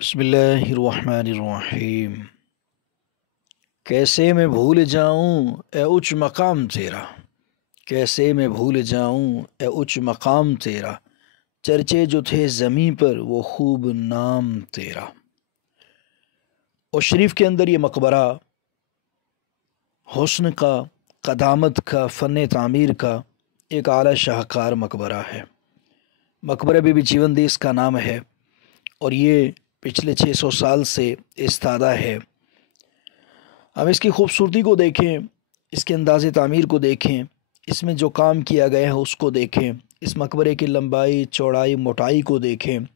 बिस्मिल्लाहिर्रहमानिर्रहीम। कैसे मैं भूल जाऊं ए उच्च मकाम तेरा, कैसे मैं भूल जाऊं ए उच्च मकाम तेरा, चर्चे जो थे ज़मीं पर वो खूब नाम तेरा। और शरीफ के अंदर ये मकबरा हुस्न का, क़दामत का, फ़न तामीर का एक आला शाहकार मकबरा है। मकबरा बीबी जीवंदी इसका नाम है और ये पिछले 600 साल से इस्तादा है। हम इसकी खूबसूरती को देखें, इसके अंदाज़ तामीर को देखें, इसमें जो काम किया गया है उसको देखें, इस मकबरे की लंबाई चौड़ाई मोटाई को देखें,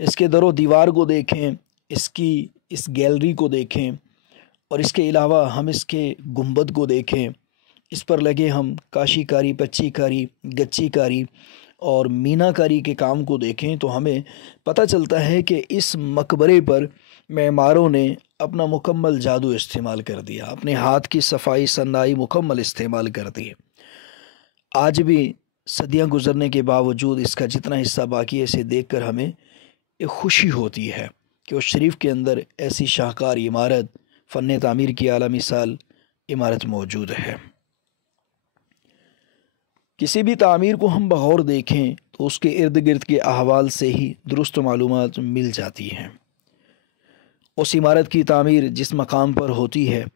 इसके दरो दीवार को देखें, इसकी इस गैलरी को देखें और इसके अलावा हम इसके गुंबद को देखें, इस पर लगे हम काशीकारी, पच्चीकारी, गच्चीकारी और मीनाकारी के काम को देखें तो हमें पता चलता है कि इस मकबरे पर मेमारों ने अपना मुकम्मल जादू इस्तेमाल कर दिया, अपने हाथ की सफाई सन्नाई मुकम्मल इस्तेमाल कर दी। आज भी सदियां गुजरने के बावजूद इसका जितना हिस्सा बाकी है इसे देखकर हमें एक खुशी होती है कि उस शरीफ के अंदर ऐसी शाहकार इमारत, फ़न तामीर की आला मिसाल इमारत मौजूद है। किसी भी तामीर को हम बगौर देखें तो उसके इर्द गिर्द के अहवाल से ही दुरुस्त मालूमात मिल जाती हैं। उस इमारत की तामीर जिस मकाम पर होती है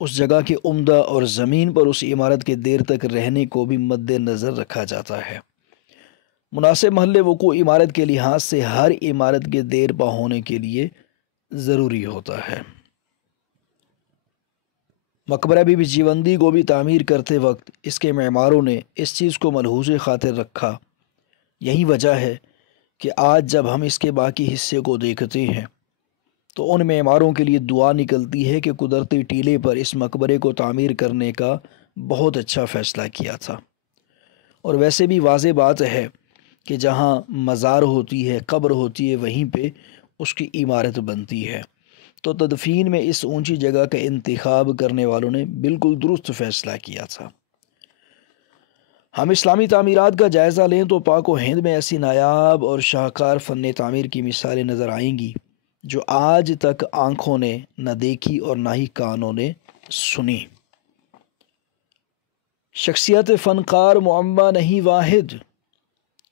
उस जगह के उम्दा और ज़मीन पर उस इमारत के देर तक रहने को भी मद्देनज़र रखा जाता है। मुनासिब महल वक़ू इमारत के लिहाज से हर इमारत के देर पा होने के लिए ज़रूरी होता है। मकबरा बीबी जीवंदी को भी तामीर करते वक्त इसके मेमारों ने इस चीज़ को मलहूज़ खातिर रखा। यही वजह है कि आज जब हम इसके बाकी हिस्से को देखते हैं तो उन मेमारों के लिए दुआ निकलती है कि कुदरती टीले पर इस मकबरे को तामीर करने का बहुत अच्छा फ़ैसला किया था। और वैसे भी वाज़ेह बात है कि जहाँ मज़ार होती है, कब्र होती है, वहीं पे उसकी इमारत बनती है। तो तदफीन में इस ऊंची जगह का इंतखाब करने वालों ने बिल्कुल दुरुस्त फ़ैसला किया था। हम इस्लामी तामीरात का जायज़ा लें तो पाक व हिंद में ऐसी नायाब और शाहकार फ़न तामीर की मिसालें नज़र आएंगी जो आज तक आँखों ने न देखी और ना ही कानों ने सुनी। शख्सियत फ़नकार मुअम्मा नहीं वाहिद,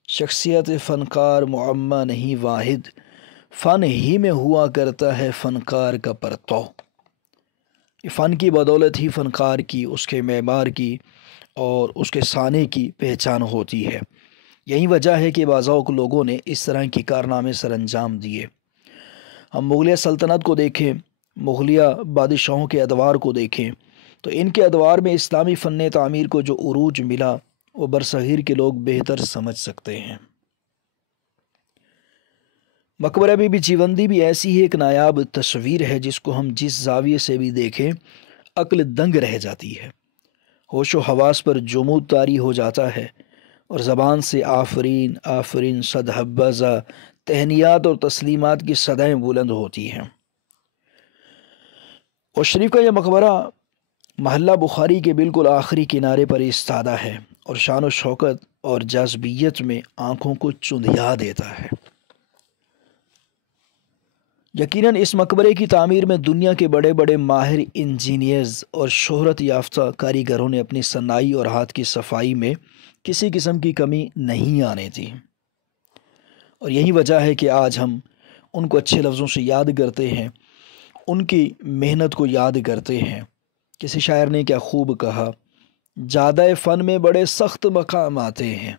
शख्सियत फ़नकार मुअम्मा नहीं वाहिद, फ़न ही में हुआ करता है फ़नकार का परतौ। फ़न की बदौलत ही फ़नकार की, उसके मेमार की और उसके साने की पहचान होती है। यही वजह है कि बाज़ौक़ लोगों ने इस तरह के कारनामे सर अंजाम दिए। हम मुग़लिया सल्तनत को देखें, मुग़लिया बादशाहों के अदवार को देखें तो इनके अदवार में इस्लामी फ़न तामीर को जो उरूज मिला वो बरसग़ीर के लोग बेहतर समझ सकते हैं। मकबरा बीबी जीवंदी भी ऐसी ही एक नायाब तस्वीर है जिसको हम जिस ज़ाविये से भी देखें अक्ल दंग रह जाती है। होश व हवास पर जुमूद तारी हो जाता है और ज़बान से आफरीन आफरीन सद हब्बाज़ा तहनियात और तस्लीमात की सदाएँ बुलंद होती हैं। और शरीफ का यह मकबरा महल्ला बुखारी के बिल्कुल आखिरी किनारे पर इस्तादा है और शान व शौकत और जाज़बियत में आँखों को चुंधिया देता है। यकीनन इस मकबरे की तामीर में दुनिया के बड़े बड़े माहिर इंजीनियर्स और शोहरत याफ्ता कारीगरों ने अपनी सन्नाई और हाथ की सफाई में किसी किस्म की कमी नहीं आने दी। और यही वजह है कि आज हम उनको अच्छे लफ्ज़ों से याद करते हैं, उनकी मेहनत को याद करते हैं। किसी शायर ने क्या खूब कहा, ज़्यादा फ़न में बड़े सख्त मकाम आते हैं,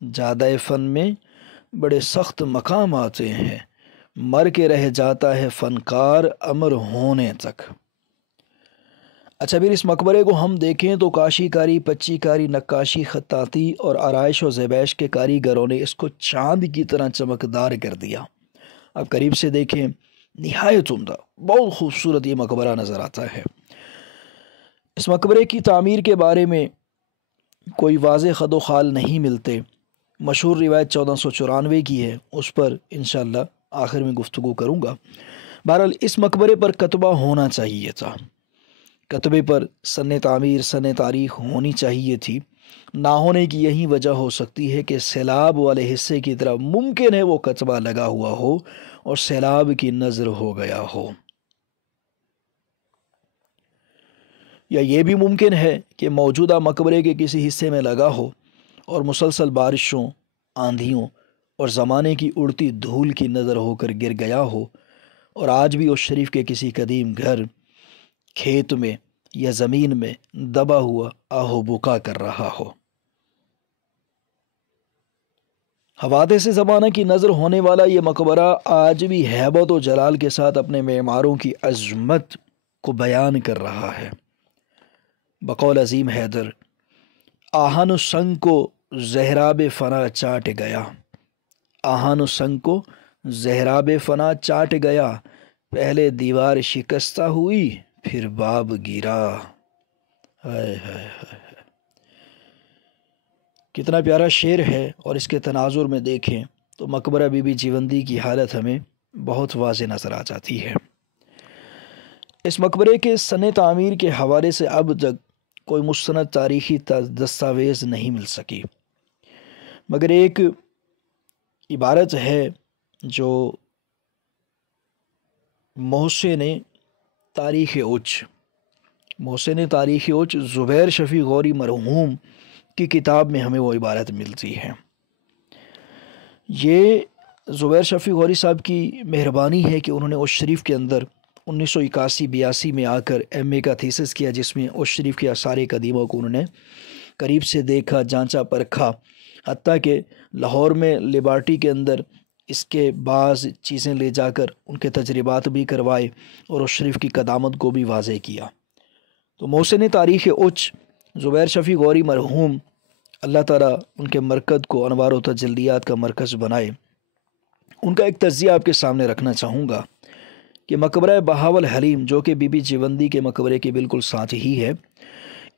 ज़्यादा फ़न में बड़े सख्त मकाम आते हैं, मर के रह जाता है फ़नकार अमर होने तक। अच्छा, फिर इस मकबरे को हम देखें तो काशीकारी, पच्चीकारी, नक्काशी, खत्ताती और आराइश व ज़ैबैश के कारीगरों ने इसको चाँद की तरह चमकदार कर दिया। अब करीब से देखें, निहायत उम्दा, बहुत खूबसूरत ये मकबरा नज़र आता है। इस मकबरे की तामीर के बारे में कोई वाज़ेह ख़द ख़ाल नहीं मिलते। मशहूर रिवायत 1494 की है, उस पर इंशाअल्लाह आखिर में गुफ्तगू करूँगा। बहरहाल इस मकबरे पर कतबा होना चाहिए था, कतबे पर सन तामीर सन तारीख़ होनी चाहिए थी। ना होने की यही वजह हो सकती है कि सैलाब वाले हिस्से की तरफ मुमकिन है वो कतबा लगा हुआ हो اور سیلاب کی نظر ہو گیا ہو۔ یا یہ بھی ممکن ہے کہ موجودہ مقبرے کے کسی حصے میں لگا ہو اور مسلسل بارشوں، آندھیوں اور زمانے کی اڑتی دھول کی نظر ہو کر گر گیا ہو، اور آج بھی اس شریف کے کسی قدیم گھر، کھیت میں یا زمین میں دبا ہوا آہو بکا کر رہا ہو۔ حوادث زمانہ کی نظر ہونے والا یہ مقبرہ آج بھی ہیبت و جلال کے ساتھ اپنے معماروں کی عظمت کو بیان کر رہا ہے۔ بقول عظیم حیدر، آہن سنگ کو زہراب فنا چاٹ گیا، آہن سنگ کو زہراب فنا چاٹ گیا، پہلے دیوار شکستہ ہوئی پھر باب گرا۔ ہائے ہائے ہائے، کتنا پیارا شعر ہے، اور اس کے تناظر میں دیکھیں تو مقبرہ بی بی جیوندی کی حالت ہمیں بہت واضح نظر آ جاتی ہے۔ اس مقبرے کے سن تعمیر کے حوالے سے اب تک کوئی مستند تاریخی دستاویز نہیں مل سکی، مگر ایک عبارت ہے جو محسن تاریخ اوچ زبیر شفیع غوری مرحوم کی کتاب میں ہمیں وہ عبارت ملتی ہے۔ یہ زبیر شفیع غوری صاحب کی مہربانی ہے کہ انہوں نے اس شریف کے اندر 1981-82 میں آ کر ایم اے کا تھیسس کیا، جس میں اس شریف کے آثار قدیمہ کو انہوں نے قریب سے دیکھا، جانچا، پرکھا، حتیٰ کہ لاہور میں لیبارٹری کے اندر اس کے بعض چیزیں لے جا کر ان کے تجربات بھی کروائے اور اس شریف کی قدامت کو بھی واضح کیا۔ تو محسن تاریخ اوچ زبیر شفیع غوری مرحوم، اللہ تعالیٰ ان کے مرکز کو انوار و تجلیات کا مرکز بنائے، ان کا ایک تجزیہ آپ کے سامنے رکھنا چاہوں گا کہ مقبرہ بہاول حلیم، جو کہ بی بی جیوندی کے مقبرے کے بالکل ساتھ ہی ہے،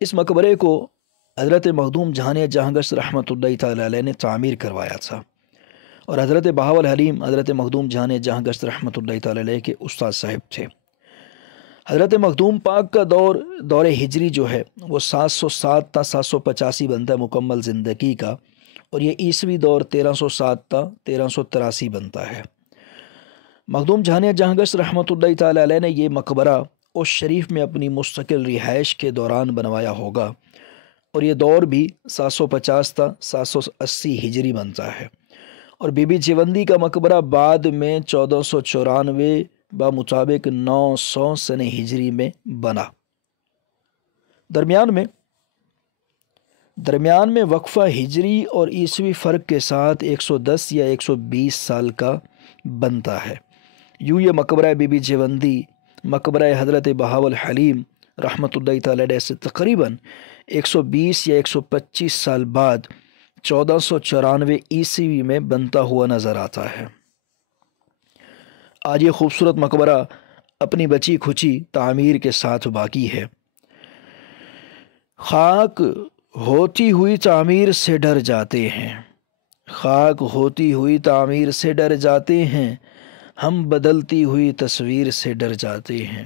اس مقبرے کو حضرت مخدوم جہانیہ جہاں گشت رحمۃ اللہ تعالی علیہ نے تعمیر کروایا تھا، اور حضرت بہاول حلیم حضرت مخدوم جہانیہ جہاں گشت رحمۃ اللہ تعالی علیہ کے استاد صاحب تھے۔ حضرت مخدوم پاک کا دور ہجری جو ہے وہ 707 تا 785 بنتا ہے مکمل زندگی کا، اور یہ عیسوی دور 1307 تا 1383 بنتا ہے۔ مخدوم جہانیہ جہاں گشت رحمۃ اللہ تعالی علیہ نے یہ مقبرہ اس شریف میں اپنی مستقل رہائش کے دوران بنوایا ہوگا، اور یہ دور بھی 750 تا 780 ہجری بنتا ہے، اور بی بی جیوندی کا مقبرہ بعد میں 1494 بمطابق 900 سن ہجری میں بنا۔ درمیان میں وقفہ ہجری اور عیسوی فرق کے ساتھ 110 یا 120 سال کا بنتا ہے۔ یوں یہ مقبرہ بی بی جیوندی مقبرہ حضرت بہاول حلیم رحمۃ اللہ تعالی علیہ سے تقریباً 120 یا 125 سال بعد 1494 عیسوی میں بنتا ہوا نظر آتا ہے۔ آج یہ خوبصورت مقبرہ اپنی بچی کھچی تعمیر کے ساتھ باقی ہے۔ خاک ہوتی ہوئی تعمیر سے ڈر جاتے ہیں، خاک ہوتی ہوئی تعمیر سے ڈر جاتے ہیں، ہم بدلتی ہوئی تصویر سے ڈر جاتے ہیں۔